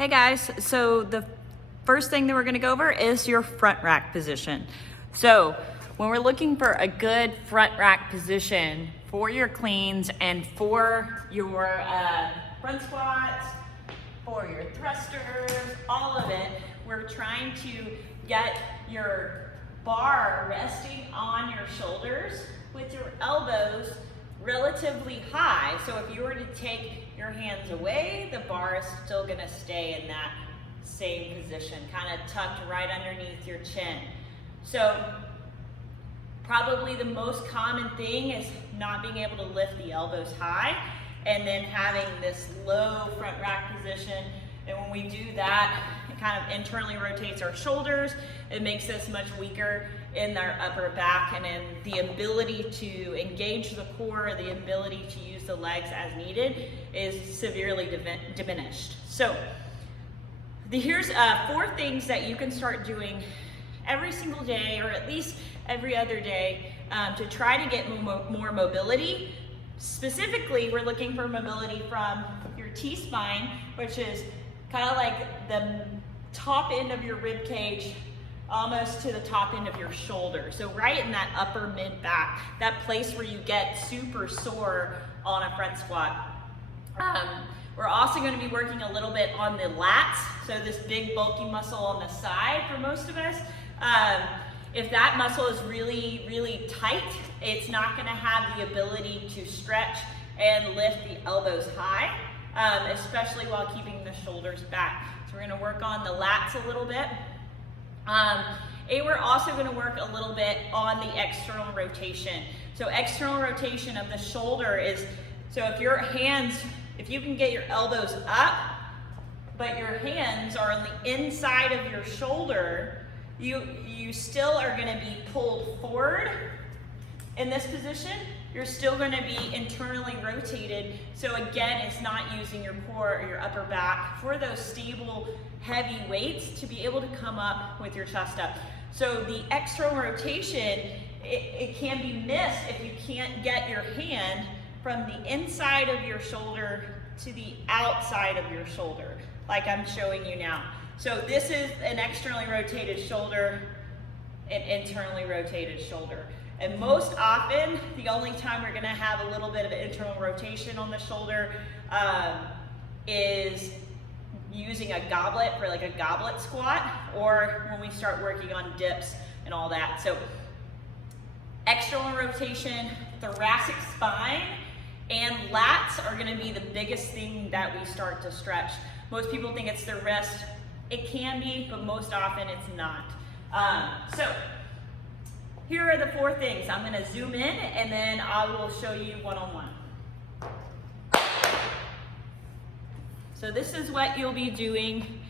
Hey guys, so the first thing that we're gonna go over is your front rack position. So when we're looking for a good front rack position for your cleans and for your front squats, for your thrusters, all of it, we're trying to get your bar resting on your shoulders with your elbows relatively high. So if you were to take your hands away, the bar is still gonna stay in that same position, kind of tucked right underneath your chin. So probably the most common thing is not being able to lift the elbows high and then having this low front rack position. And when we do that, it kind of internally rotates our shoulders. It makes us much weaker in our upper back, and then the ability to engage the core, the ability to use the legs as needed is severely diminished. So here's 4 things that you can start doing every single day, or at least every other day, to try to get more mobility. Specifically, we're looking for mobility from your T-spine, which is kind of like the top end of your rib cage, almost to the top end of your shoulder. So right in that upper mid back, that place where you get super sore on a front squat. We're also going to be working a little bit on the lats, so this big bulky muscle on the side for most of us. If that muscle is really, really tight, it's not going to have the ability to stretch and lift the elbows high, especially while keeping the shoulders back. So we're going to work on the lats a little bit. And we're also going to work a little bit on the external rotation. So external rotation of the shoulder is, so if you can get your elbows up, but your hands are on the inside of your shoulder, you still are going to be pulled forward in this position. You're still going to be internally rotated. So again, it's not using your core or your upper back for those stable, heavy weights to be able to come up with your chest up. So the external rotation, it can be missed if you can't get your hand from the inside of your shoulder to the outside of your shoulder, like I'm showing you now. So this is an externally rotated shoulder, an internally rotated shoulder. And most often, the only time we're gonna have a little bit of internal rotation on the shoulder is using a goblet for like a goblet squat, or when we start working on dips and all that. So external rotation, thoracic spine, and lats are gonna be the biggest thing that we start to stretch. Most people think it's the wrist. It can be, but most often it's not. So here are the 4 things. I'm gonna zoom in and then I will show you one-on-one. So this is what you'll be doing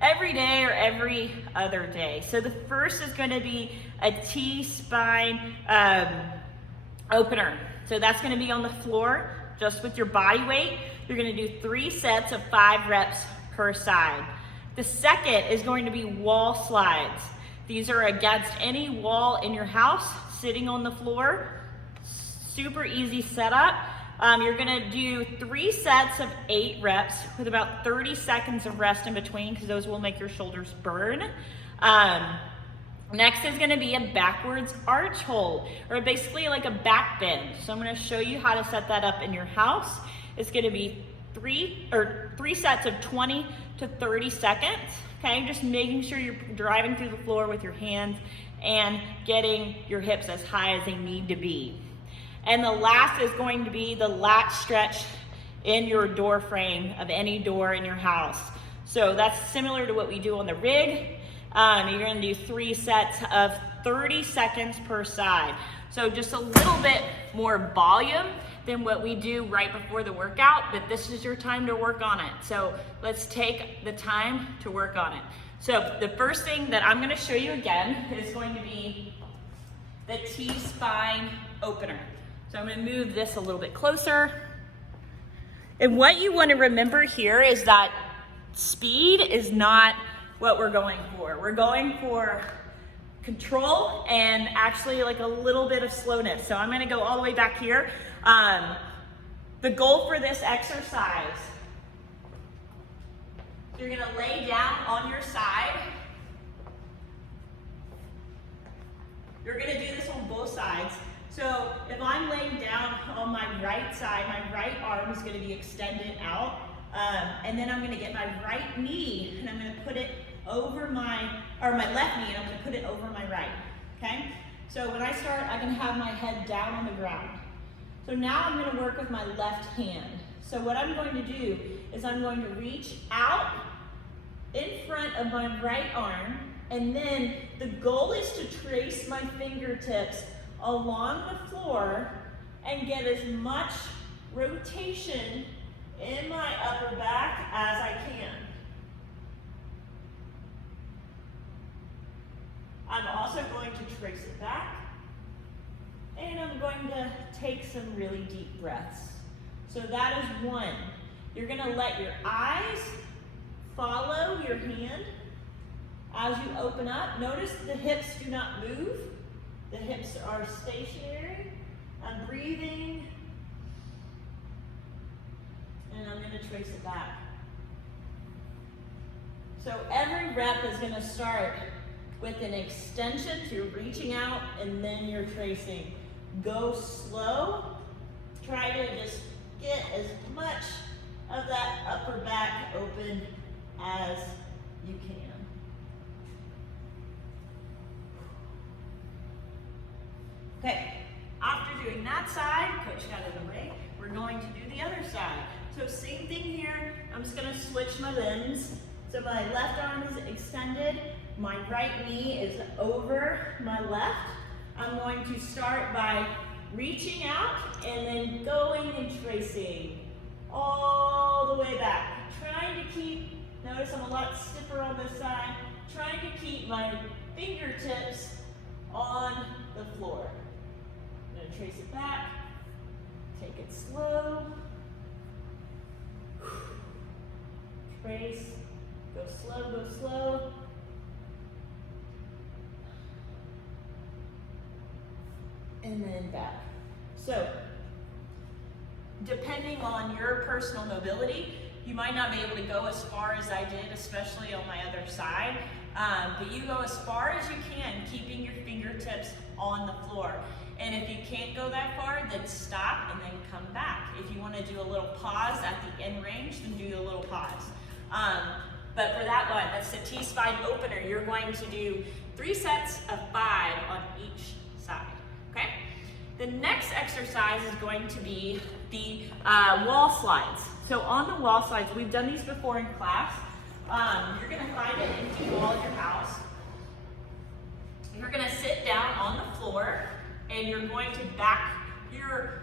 every day or every other day. So the first is gonna be a T-spine opener. So that's gonna be on the floor, just with your body weight. You're gonna do 3 sets of 5 reps per side. The second is going to be wall slides. These are against any wall in your house, sitting on the floor. Super easy setup. You're gonna do 3 sets of 8 reps with about 30 seconds of rest in between, because those will make your shoulders burn. Next is gonna be a backwards arch hold, or basically like a back bend. So I'm gonna show you how to set that up in your house. It's gonna be 3 sets of 20 to 30 seconds. Okay, just making sure you're driving through the floor with your hands and getting your hips as high as they need to be. And the last is going to be the lat stretch in your door frame of any door in your house. So that's similar to what we do on the rig. You're gonna do 3 sets of 30 seconds per side. So just a little bit more volume than what we do right before the workout, but this is your time to work on it. So let's take the time to work on it. So the first thing that I'm gonna show you again is going to be the T-spine opener. So I'm gonna move this a little bit closer. And what you wanna remember here is that speed is not what we're going for. We're going for control and actually like a little bit of slowness. So I'm gonna go all the way back here. The goal for this exercise So you're gonna lay down on your side. You're gonna do this on both sides. So if I'm laying down on my right side, my right arm is gonna be extended out. And then I'm gonna get my right knee and I'm gonna put it over my left knee and I'm gonna put it over my right, okay? So when I start, I can have my head down on the ground. So now I'm gonna work with my left hand. So what I'm going to do is I'm going to reach out in front of my right arm, and then the goal is to trace my fingertips along the floor and get as much rotation in my upper back as I can. I'm also going to trace it back, and I'm going to take some really deep breaths. So that is one. You're gonna let your eyes follow your hand as you open up. Notice the hips do not move. The hips are stationary. I'm breathing, and I'm gonna trace it back. So every rep is gonna start with an extension, so you're reaching out and then you're tracing. Go slow. Try to just get as much of that upper back open as you can. Okay, after doing that side, coach got out of the way, we're going to do the other side. So same thing here, I'm just gonna switch my limbs. So my left arm is extended, my right knee is over my left. I'm going to start by reaching out and then going and tracing all the way back. Trying to keep, notice I'm a lot stiffer on this side, trying to keep my fingertips on the floor. I'm gonna trace it back, take it slow, trace, go slow, go slow. And then back. So, depending on your personal mobility, you might not be able to go as far as I did, especially on my other side, but you go as far as you can, keeping your fingertips on the floor. And if you can't go that far, then stop and then come back. If you want to do a little pause at the end range, then do a little pause. But for that one, that's the T-spine opener. You're going to do 3 sets of 5 on each side. Okay? The next exercise is going to be the wall slides. So on the wall slides, we've done these before in class. You're going to find it in the wall of your house. You're going to sit down on the floor, and you're going to back your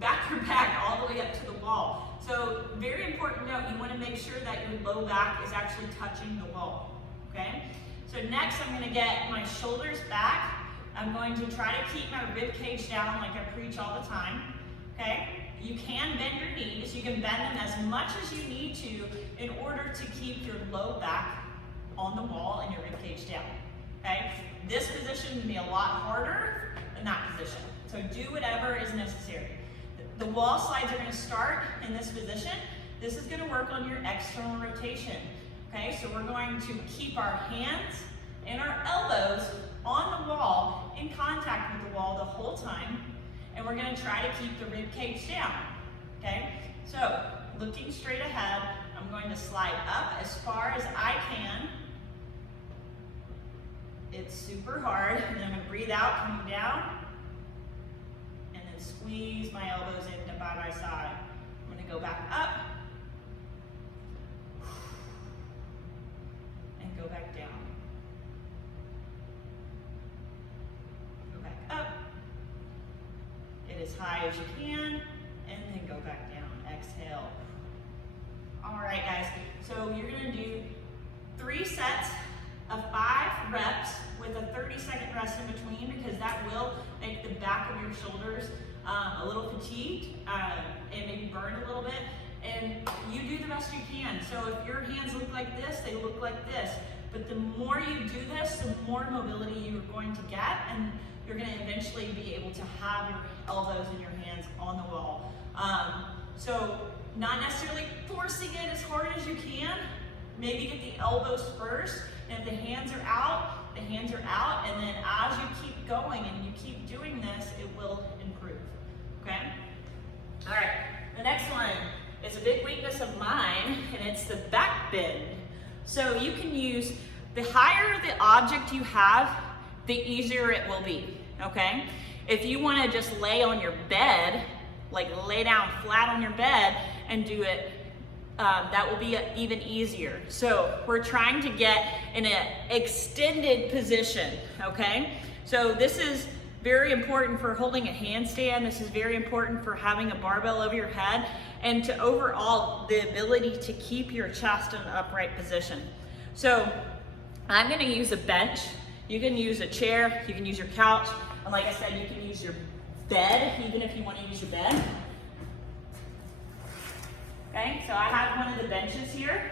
back all the way up to the wall. So very important note, you want to make sure that your low back is actually touching the wall. Okay? So next, I'm going to get my shoulders back. I'm going to try to keep my rib cage down like I preach all the time. Okay? You can bend your knees. You can bend them as much as you need to in order to keep your low back on the wall and your rib cage down. Okay? This position can be a lot harder than that position. So do whatever is necessary. The wall slides are going to start in this position. This is going to work on your external rotation. Okay, so we're going to keep our hands and our elbows on the wall, in contact with the wall the whole time, and we're going to try to keep the rib cage down. Okay, so looking straight ahead, I'm going to slide up as far as I can. It's super hard, and then I'm going to breathe out, coming down, and then squeeze my elbows into by my side. I'm going to go back up, and go back down. Go back up, get as high as you can, and then go back down. Exhale. All right, guys, so you're going to do 3 sets of 5 reps with a 30-second rest in between, because that will make the back of your shoulders a little fatigued and maybe burn a little bit. And you do the best you can. So if your hands look like this, they look like this. But the more you do this, the more mobility you're going to get, and you're going to eventually be able to have your elbows and your hands on the wall. So not necessarily forcing it as hard as you can. Maybe get the elbows first, and if the hands are out, the hands are out, and then as you keep going and you keep doing this, it will improve, okay? All right, the next one is a big weakness of mine, and it's the back bend. So you can use, the higher the object you have, the easier it will be, okay? If you wanna just lay on your bed, like lay down flat on your bed and do it, that will be even easier. So we're trying to get in an extended position, okay? So this is very important for holding a handstand. This is very important for having a barbell over your head, and to overall the ability to keep your chest in an upright position. So I'm gonna use a bench. You can use a chair, you can use your couch, and like I said, you can use your bed, even if you wanna use your bed. Okay, so I have one of the benches here.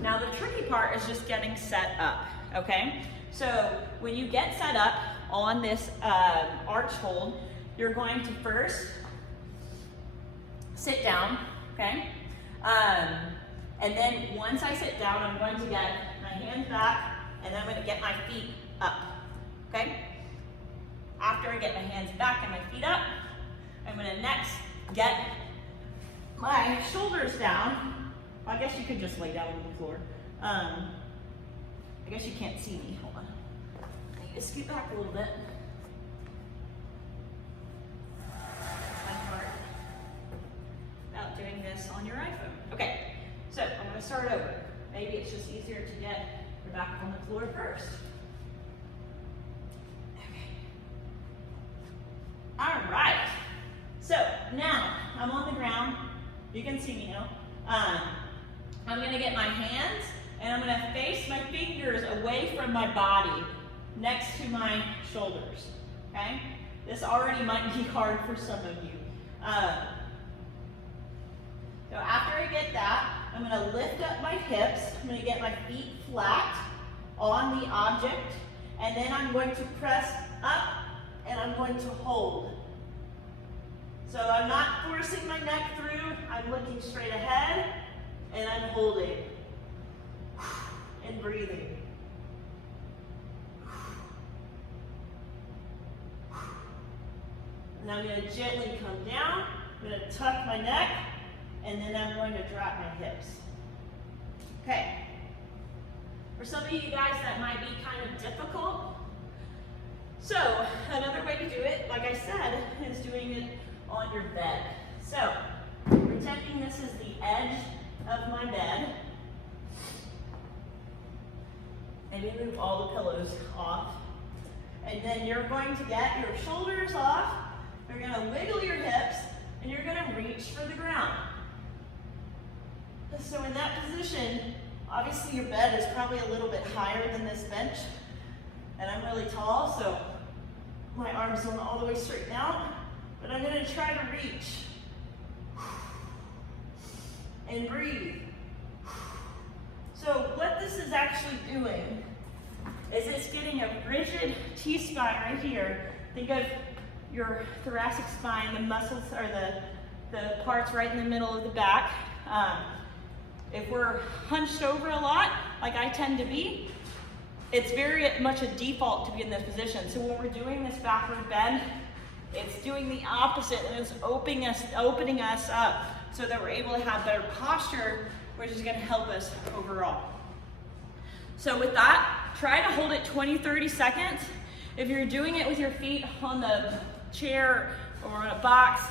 Now the tricky part is just getting set up, okay? So when you get set up on this arch hold, you're going to first sit down, okay? And then once I sit down, I'm going to get my hands back, and then I'm going to get my feet up, okay? After I get my hands back and my feet up, I'm going to next get my shoulders down. Well, I guess you could just lay down on the floor. I guess you can't see me. Hold on. I need to scoot back a little bit. About doing this on your iPhone. Okay, so I'm going to start over. Maybe it's just easier to get your back on the floor first. Okay. All right. So now I'm on the ground. You can see me now. I'm going to get my hands and I'm going to face my fingers away from my body next to my shoulders. Okay? This already might be hard for some of you. So after I get that, I'm going to lift up my hips. I'm going to get my feet flat on the object, and then I'm going to press up and I'm going to hold. So I'm not forcing my neck through, I'm looking straight ahead, and I'm holding and breathing. And I'm going to gently come down, I'm going to tuck my neck, and then I'm going to drop my hips. Okay. For some of you guys, that might be kind of difficult. So another way to do it, like I said, is doing it on your bed. So pretending this is the edge of my bed. Maybe move all the pillows off. And then you're going to get your shoulders off. You're going to wiggle your hips, and you're going to reach for the ground. So in that position, obviously your bed is probably a little bit higher than this bench. And I'm really tall, so my arms don't all the way straighten out. But I'm going to try to reach and breathe. So what this is actually doing is it's getting a rigid T-spine right here. Think of your thoracic spine, the muscles are the parts right in the middle of the back. If we're hunched over a lot, like I tend to be, it's very much a default to be in this position. So when we're doing this backward bend, it's doing the opposite, and it's opening us up so that we're able to have better posture, which is going to help us overall. So with that, try to hold it 20-30 seconds. If you're doing it with your feet on the chair or on a box,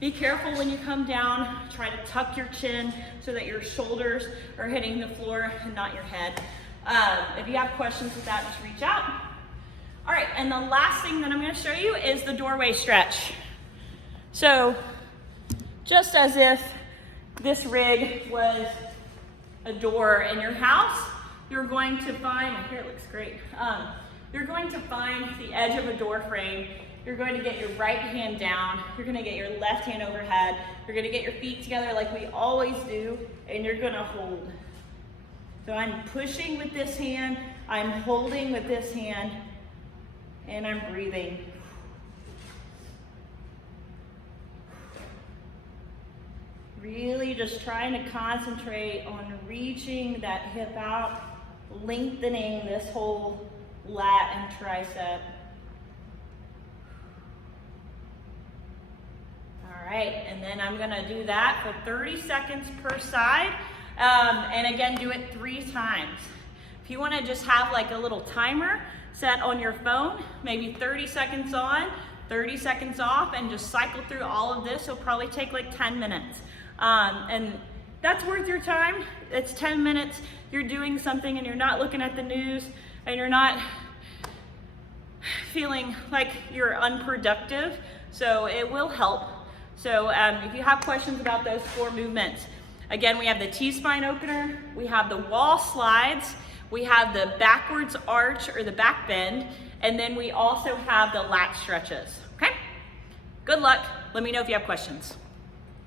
be careful when you come down. Try to tuck your chin so that your shoulders are hitting the floor and not your head. If you have questions with that, just reach out. All right, and the last thing that I'm going to show you is the doorway stretch. So just as if this rig was a door in your house, you're going to find, my hair looks great, you're going to find the edge of a door frame. You're going to get your right hand down, you're going to get your left hand overhead, you're going to get your feet together like we always do, and you're going to hold. So I'm pushing with this hand, I'm holding with this hand, And I'm breathing. Really just trying to concentrate on reaching that hip out, lengthening this whole lat and tricep. All right, and then I'm gonna do that for 30 seconds per side. And again, do it 3 times. If you wanna just have like a little timer set on your phone, maybe 30 seconds on, 30 seconds off, and just cycle through all of this. It'll probably take like 10 minutes. And that's worth your time. It's 10 minutes, you're doing something and you're not looking at the news and you're not feeling like you're unproductive. So it will help. So if you have questions about those 4 movements, again, we have the T-spine opener, we have the wall slides, we have the backwards arch or the back bend, and then we also have the lat stretches, okay? Good luck. Let me know if you have questions.